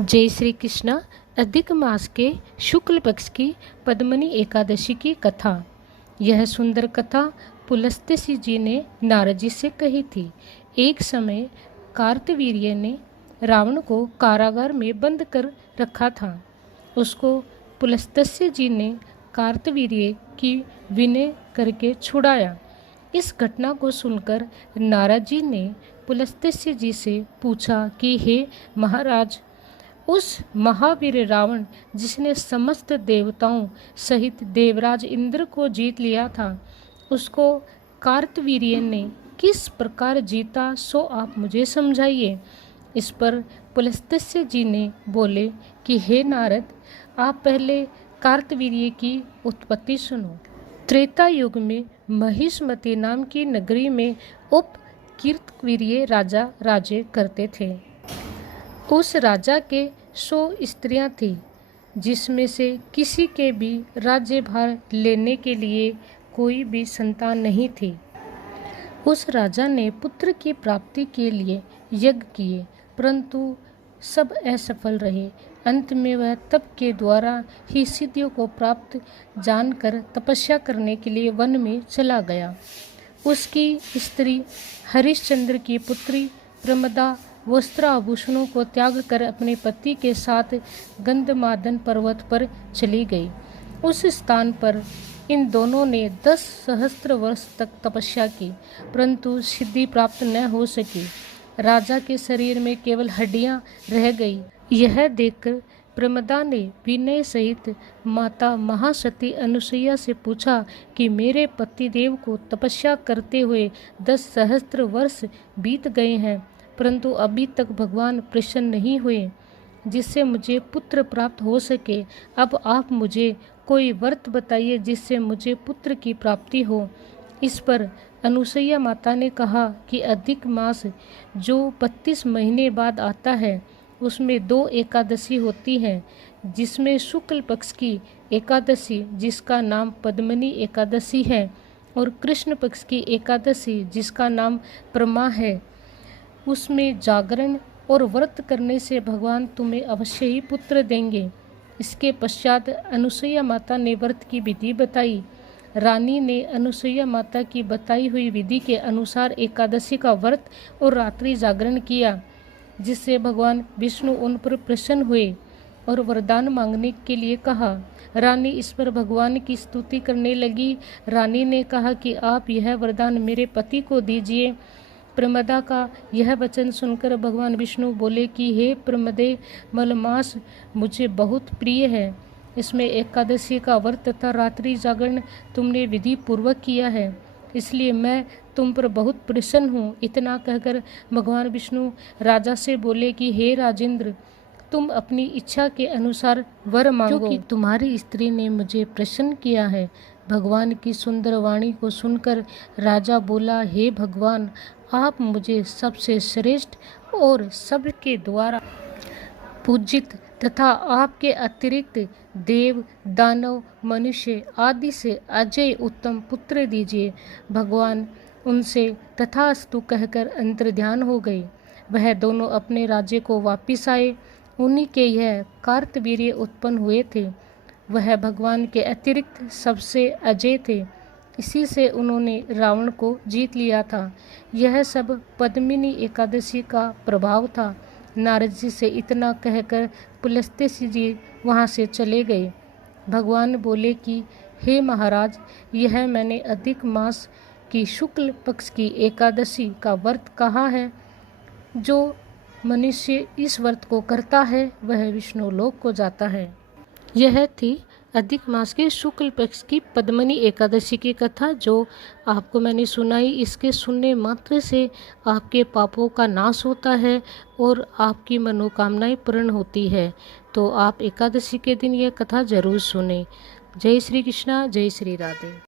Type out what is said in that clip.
जय श्री कृष्णा। अधिक मास के शुक्ल पक्ष की पद्मनी एकादशी की कथा। यह सुंदर कथा पुलस्त्य जी ने नारद जी से कही थी। एक समय कार्तवीर्य ने रावण को कारागार में बंद कर रखा था। उसको पुलस्त्य जी ने कार्तवीर्य की विनय करके छुड़ाया। इस घटना को सुनकर नारद जी ने पुलस्त्य जी से पूछा कि हे महाराज, उस महावीर रावण जिसने समस्त देवताओं सहित देवराज इंद्र को जीत लिया था, उसको कार्तवीर्य ने किस प्रकार जीता, सो आप मुझे समझाइए। इस पर पुलस्त्य जी ने बोले कि हे नारद, आप पहले कार्तवीर्य की उत्पत्ति सुनो। त्रेता युग में महिष्मति नाम की नगरी में उपकीर्तवीर्य राजा राज्य करते थे। उस राजा के 100 स्त्रियां थीं, जिसमें से किसी के भी राज्यभार लेने के लिए कोई भी संतान नहीं थी। उस राजा ने पुत्र की प्राप्ति के लिए यज्ञ किए, परंतु सब असफल रहे। अंत में वह तप के द्वारा ही सिद्धियों को प्राप्त जानकर तपस्या करने के लिए वन में चला गया। उसकी स्त्री हरिश्चंद्र की पुत्री प्रमदा वस्त्र आभूषणों को त्याग कर अपने पति के साथ गंधमादन पर्वत पर चली गई। उस स्थान पर इन दोनों ने 10 सहस्त्र वर्ष तक तपस्या की, परंतु सिद्धि प्राप्त न हो सकी। राजा के शरीर में केवल हड्डियां रह गई। यह देखकर प्रमदा ने विनय सहित माता महासती अनुसुईया से पूछा कि मेरे पतिदेव को तपस्या करते हुए 10 सहस्त्र वर्ष बीत गए हैं, परंतु अभी तक भगवान प्रसन्न नहीं हुए जिससे मुझे पुत्र प्राप्त हो सके। अब आप मुझे कोई व्रत बताइए जिससे मुझे पुत्र की प्राप्ति हो। इस पर अनुसुईया माता ने कहा कि अधिक मास जो 32 महीने बाद आता है, उसमें 2 एकादशी होती हैं, जिसमें शुक्ल पक्ष की एकादशी जिसका नाम पद्मनी एकादशी है और कृष्ण पक्ष की एकादशी जिसका नाम प्रमा है। उसमें जागरण और व्रत करने से भगवान तुम्हें अवश्य ही पुत्र देंगे। इसके पश्चात अनुसुईया माता ने व्रत की विधि बताई। रानी ने अनुसुईया माता की बताई हुई विधि के अनुसार एकादशी का व्रत और रात्रि जागरण किया, जिससे भगवान विष्णु उन पर प्रसन्न हुए और वरदान मांगने के लिए कहा। रानी इस पर भगवान की स्तुति करने लगी। रानी ने कहा कि आप यह वरदान मेरे पति को दीजिए। प्रमदा का यह वचन सुनकर भगवान विष्णु बोले कि हे प्रमदे, मलमास मुझे बहुत प्रिय है। इसमें एकादशी का व्रत तथा रात्रि जागरण तुमने विधि पूर्वक किया है, इसलिए मैं तुम पर बहुत प्रसन्न हूँ। इतना कहकर भगवान विष्णु राजा से बोले कि हे राजेंद्र, तुम अपनी इच्छा के अनुसार वर मांगो, क्योंकि तुम्हारी स्त्री ने मुझे प्रसन्न किया है। भगवान की सुंदर वाणी को सुनकर राजा बोला, हे भगवान, आप मुझे सबसे श्रेष्ठ और सबके द्वारा पूजित तथा आपके अतिरिक्त देव, दानव, मनुष्य आदि से अजय उत्तम पुत्र दीजिए। भगवान उनसे तथास्तु कहकर अंतर्ध्यान हो गए। वह दोनों अपने राज्य को वापिस आए। उन्हीं के यह कार्तवीर्य उत्पन्न हुए थे। वह भगवान के अतिरिक्त सबसे अजय थे। इसी से उन्होंने रावण को जीत लिया था। यह सब पद्मिनी एकादशी का प्रभाव था। नारद जी से इतना कहकर पुलस्त्य जी वहाँ से चले गए। भगवान बोले कि हे महाराज, यह मैंने अधिक मास की शुक्ल पक्ष की एकादशी का व्रत कहा है। जो मनुष्य इस व्रत को करता है वह विष्णु लोक को जाता है। यह थी अधिक मास के शुक्ल पक्ष की पद्मनी एकादशी की कथा, जो आपको मैंने सुनाई। इसके सुनने मात्र से आपके पापों का नाश होता है और आपकी मनोकामनाएं पूर्ण होती है। तो आप एकादशी के दिन यह कथा जरूर सुने। जय श्री कृष्णा, जय श्री राधे।